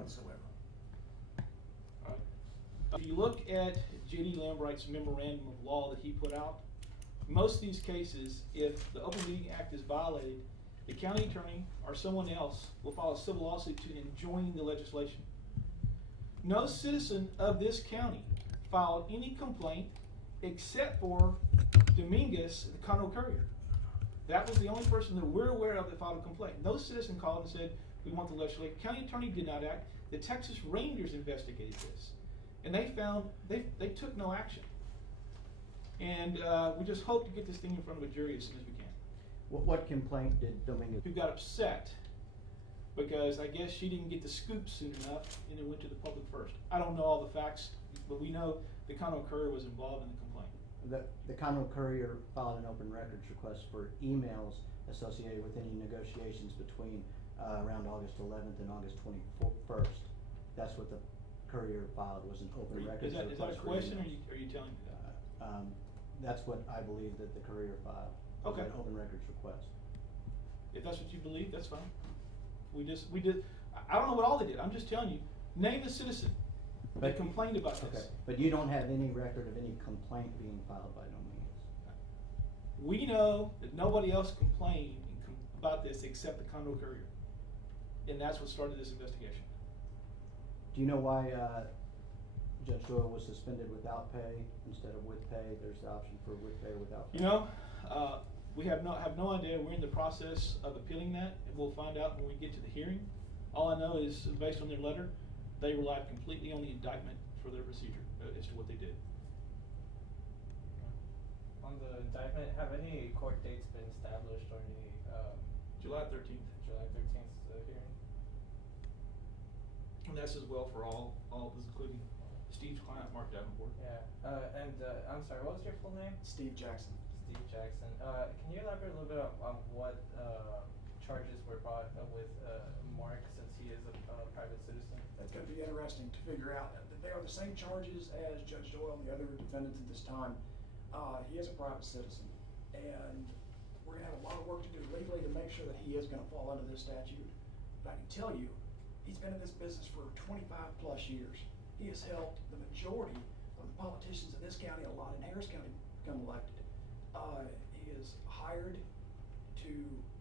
whatsoever. All right. If you look at J.D. Lambright's memorandum of law that he put out, most of these cases, if the Open Meeting Act is violated, the county attorney or someone else will file a civil lawsuit to enjoin the legislation. No citizen of this county filed any complaint except for Dominguez, the Conroe Courier. That was the only person that we're aware of that filed a complaint. No citizen called and said, we want the legislation. County attorney did not act. The Texas Rangers investigated this. And they found, they took no action. And we just hope to get this thing in front of a jury as soon as we can. What complaint did Dominguez? Who got upset because I guess she didn't get the scoop soon enough and it went to the public first. I don't know all the facts, but we know the Conroe Courier was involved in the complaint. The Conroe Courier filed an open records request for emails associated with any negotiations between around August 11th and August 21st. That's what the Courier filed, was an open records request. Is that a question, or are you telling me that? That's what I believe that the Courier filed. Okay. An open records request. If that's what you believe, that's fine. We did. I don't know what all they did. I'm just telling you. Name a citizen that complained about this. Okay. But you don't have any record of any complaint being filed by Dominguez. We know that nobody else complained about this except the Conroe Courier, and that's what started this investigation. Do you know why Judge Doyle was suspended without pay instead of with pay? There's the option for with pay or without pay. You know, we have no idea. We're in the process of appealing that, and we'll find out when we get to the hearing. All I know is, based on their letter, they relied completely on the indictment for their procedure as to what they did. On the indictment, have any court dates been established or any? July 13th. July 13th is the hearing. And that's as well for all of us, including Steve's client, Mark Davenport. Yeah. I'm sorry, what was your full name? Steve Jackson. Steve Jackson. Can you elaborate a little bit on what charges were brought with Mark, since he is a private citizen? That's going to be interesting to figure out. They are the same charges as Judge Doyle and the other defendants at this time. He is a private citizen, and we're going to have a lot of work to do legally to make sure that he is going to fall under this statute. But I can tell you, he's been in this business for 25 plus years. He has helped the majority of the politicians in this county, a lot in Harris County, become elected. He is hired to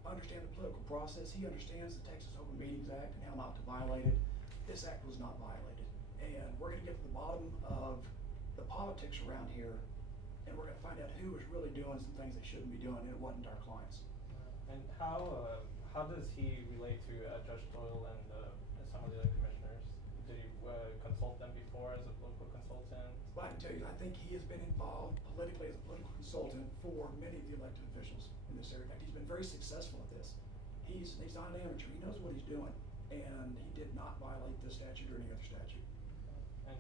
understand the political process. He understands the Texas Open Meetings Act and how not to violate it. This act was not violated. And we're going to get to the bottom of the politics around here, and we're going to find out who is really doing some things they shouldn't be doing, and it wasn't our clients. And how does he relate to Judge Doyle and some of the other commissioners? Did you consult them before as a political consultant? Well, I can tell you, I think he has been involved politically as a political consultant for many of the elected officials in this area. In fact, he's been very successful at this. He's not an amateur. He knows what he's doing, and he did not violate this statute or any other statute. And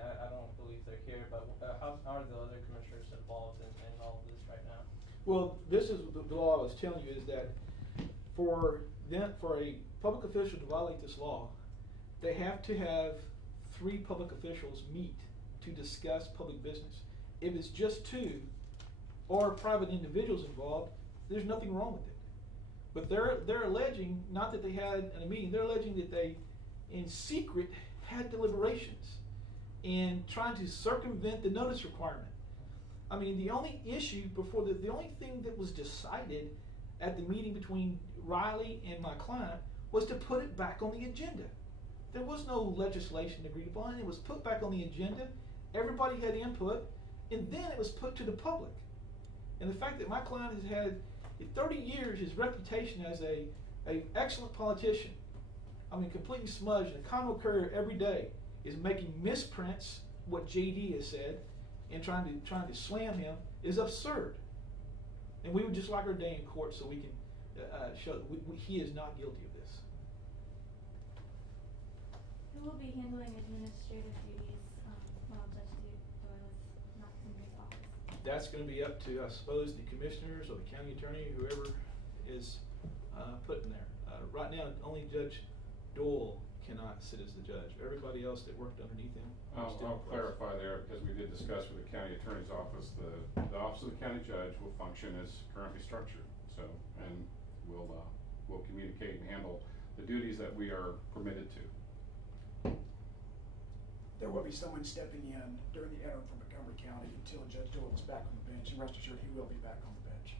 I don't believe they're here, but how are the other commissioners involved in all of this right now? Well, this is the law I was telling you, is that for a public official to violate this law, they have to have 3 public officials meet to discuss public business. If it's just 2 or private individuals involved, there's nothing wrong with it. But they're alleging, not that they had a meeting, they're alleging that they, in secret, had deliberations and trying to circumvent the notice requirement. I mean, the only issue before the only thing that was decided at the meeting between Riley and my client was to put it back on the agenda. There was no legislation agreed upon. It was put back on the agenda. Everybody had input, and then it was put to the public. And the fact that my client has had, in 30 years, his reputation as a excellent politician, I mean, completely smudged. And the Conroe Courier every day is making misprints what JD has said and trying to slam him is absurd. And we would just like our day in court so we can show that he is not guilty of this. Who will be handling administrative duties while Judge Doyle is not in his office? That's going to be up to, I suppose, the commissioners or the county attorney, whoever is put in there. Right now, only Judge Doyle cannot sit as the judge. Everybody else that worked underneath him. I'll clarify there, because we did discuss with the county attorney's office, the office of the county judge will function as currently structured. So, and we'll communicate and handle the duties that we are permitted to. There will be someone stepping in during the interim from Montgomery County until Judge Doyle is back on the bench, and rest assured, he will be back on the bench.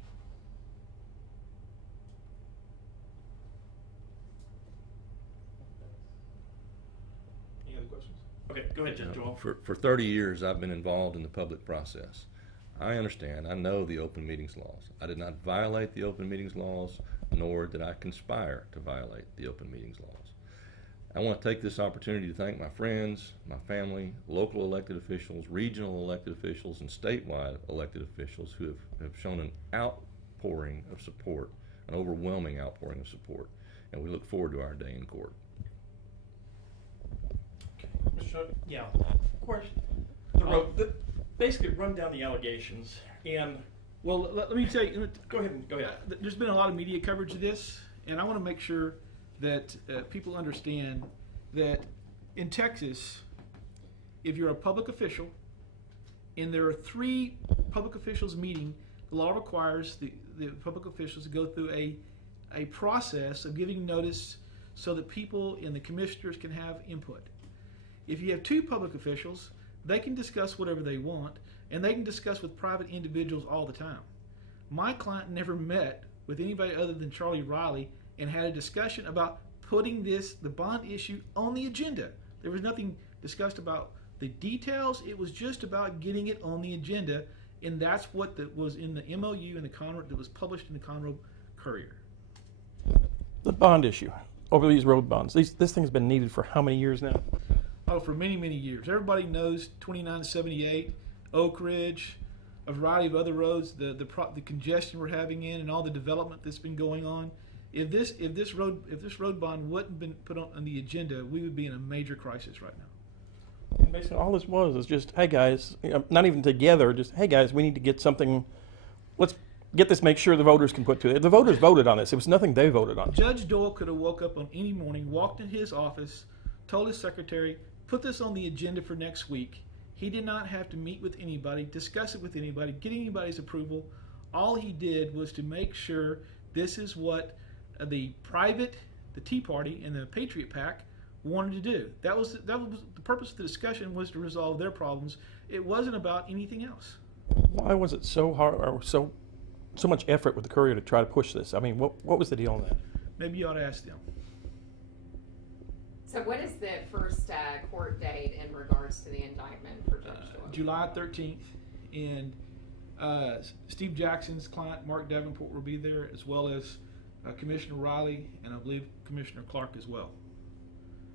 Any other questions? Okay, go ahead, Judge Joel. For 30 years, I've been involved in the public process. I understand, I know the open meetings laws. I did not violate the open meetings laws, nor did I conspire to violate the open meetings laws. I want to take this opportunity to thank my friends, my family, local elected officials, regional elected officials, and statewide elected officials who have shown an outpouring of support, an overwhelming outpouring of support, and we look forward to our day in court. Mr. Shutt? Yeah. Question. Basically, run down the allegations and. Well, let me tell you. Go ahead. Go ahead. There's been a lot of media coverage of this, and I want to make sure that people understand that in Texas, if you're a public official and there are 3 public officials meeting, the law requires the public officials to go through a process of giving notice so that people and the commissioners can have input. If you have 2 public officials, they can discuss whatever they want, and they can discuss with private individuals all the time. My client never met with anybody other than Charlie Riley and had a discussion about putting the bond issue on the agenda. There was nothing discussed about the details. It was just about getting it on the agenda, and that's what was in the MOU and that was published in the Conroe Courier. The bond issue over these road bonds. This thing's been needed for how many years now? Oh, for many, many years. Everybody knows 2978, Oak Ridge, a variety of other roads, the congestion we're having in, and all the development that's been going on. If this road bond wouldn't been put on the agenda, we would be in a major crisis right now. And basically, all this was just, hey guys, not even together, just hey guys, we need to get something. Let's get this. Make sure the voters can put to it. The voters voted on this. It was nothing they voted on. Judge Doyle could have woke up on any morning, walked in his office, told his secretary, put this on the agenda for next week. He did not have to meet with anybody, discuss it with anybody, get anybody's approval. All he did was to make sure this is what the Tea Party and the Patriot PAC wanted to do. That was the purpose of the discussion, was to resolve their problems. It wasn't about anything else. Why was it so hard, or so much effort with the Courier to try to push this? I mean, what was the deal on that? Maybe you ought to ask them. So what is the first court date in regards to the indictment for Judge Doyle? July 13th, and Steve Jackson's client, Mark Davenport, will be there, as well as Commissioner Riley, and I believe Commissioner Clark as well.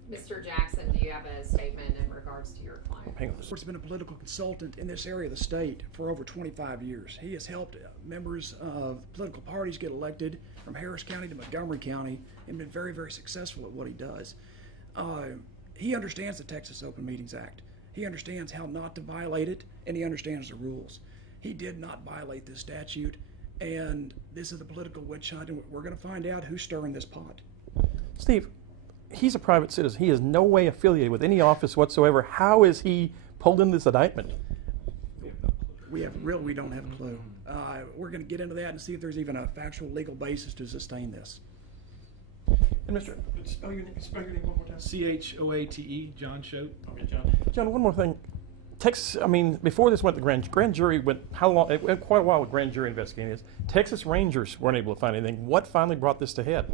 Mr. Jackson, do you have a statement in regards to your client? Hang on. He's been a political consultant in this area of the state for over 25 years. He has helped members of political parties get elected from Harris County to Montgomery County and been very, very successful at what he does. He understands the Texas Open Meetings Act. He understands how not to violate it, and he understands the rules. He did not violate this statute, and this is a political witch hunt, and we're going to find out who's stirring this pot. Steve, he's a private citizen. He is no way affiliated with any office whatsoever. How is he pulled in this indictment? We don't have a clue. We're going to get into that and see if there's even a factual legal basis to sustain this. And Mr. Spell your name one more time. Choate, John Choate. Okay, John. John, one more thing. Texas, I mean, before this went to grand jury, went how long? It went quite a while with grand jury investigating this. Texas Rangers weren't able to find anything. What finally brought this to head?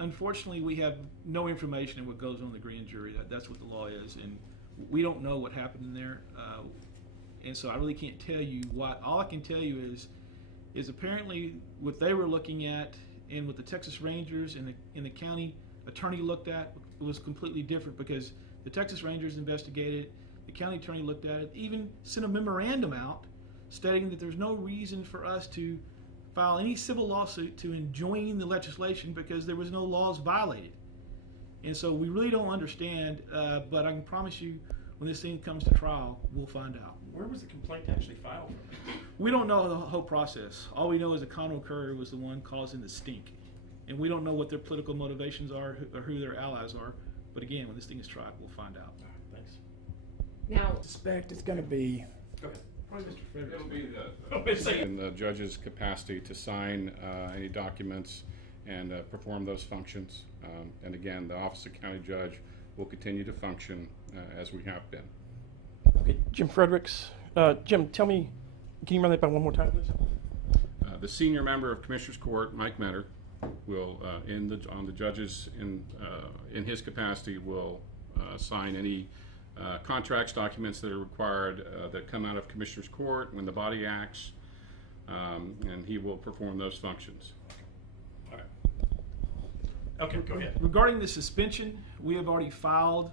Unfortunately, we have no information on what goes on in the grand jury. That's what the law is, and we don't know what happened in there. And so I really can't tell you what. All I can tell you is apparently what they were looking at and what the Texas Rangers and the county attorney looked at was completely different, because the Texas Rangers investigated it, the county attorney looked at it, even sent a memorandum out stating that there's no reason for us to file any civil lawsuit to enjoin the legislation because there was no laws violated. And so we really don't understand, but I can promise you when this thing comes to trial, we'll find out. Where was the complaint actually filed from? We don't know the whole process. All we know is the Conroe Courier was the one causing the stink. And we don't know what their political motivations are or who their allies are. But again, when this thing is tried, we'll find out. Thanks. Now, I suspect it's going to be Go ahead. Probably Mr. Fredericks. It'll be in the judge's capacity to sign any documents and perform those functions. And again, the Office of County Judge will continue to function as we have been. Okay, Jim Fredericks. Jim, tell me, can you run that by one more time, please? The senior member of Commissioners Court, Mike Metter, will, on the judges in his capacity, will sign any contracts, documents that are required that come out of Commissioners Court when the body acts, and he will perform those functions. All right. Okay, go ahead. Regarding the suspension, we have already filed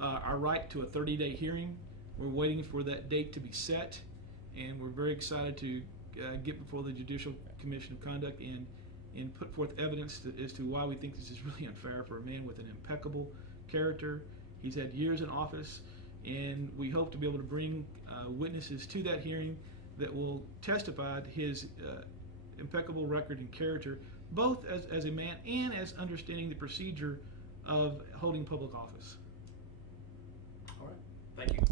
our right to a 30-day hearing. We're waiting for that date to be set, and we're very excited to get before the Judicial Commission of Conduct and put forth evidence as to why we think this is really unfair for a man with an impeccable character. He's had years in office, and we hope to be able to bring witnesses to that hearing that will testify to his impeccable record and character, both as a man and as understanding the procedure of holding public office. All right. Thank you.